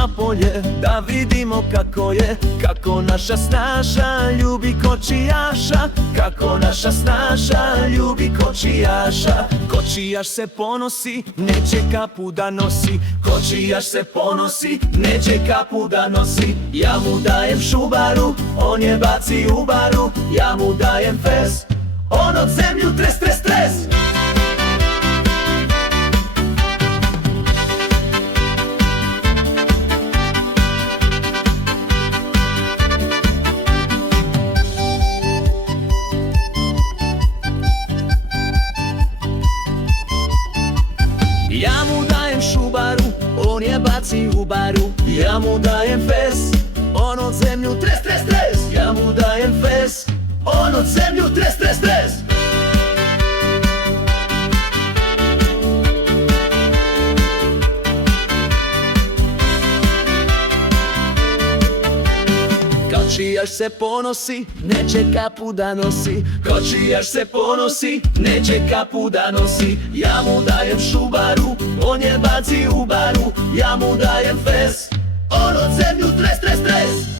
na polje, da vidimo kako je, kako naša snaša ljubi kočijaša, kako naša snaša ljubi kočijaša. Kočijaš se ponosi, neće kapu da nosi, kočijaš se ponosi, neće kapu da nosi. Ja mu dajem šubaru, on je baci u baru, ja mu dajem fes, on od zemlju tres, tres, tres. Ja mu dajem šubaru, on je baci u baru, ja mu dajem fes, on od zemlju tres, tres, tres. Ja mu dajem fes, on od zemlju tres, tres, tres. Kočijaš se ponosi, neće kapu da nosi, kočijaš se ponosi, neće kapu da nosi. Ja mu dajem šubaru, on je baci u baru, ja mu dajem fes, on od zemlju tres, tres, tres.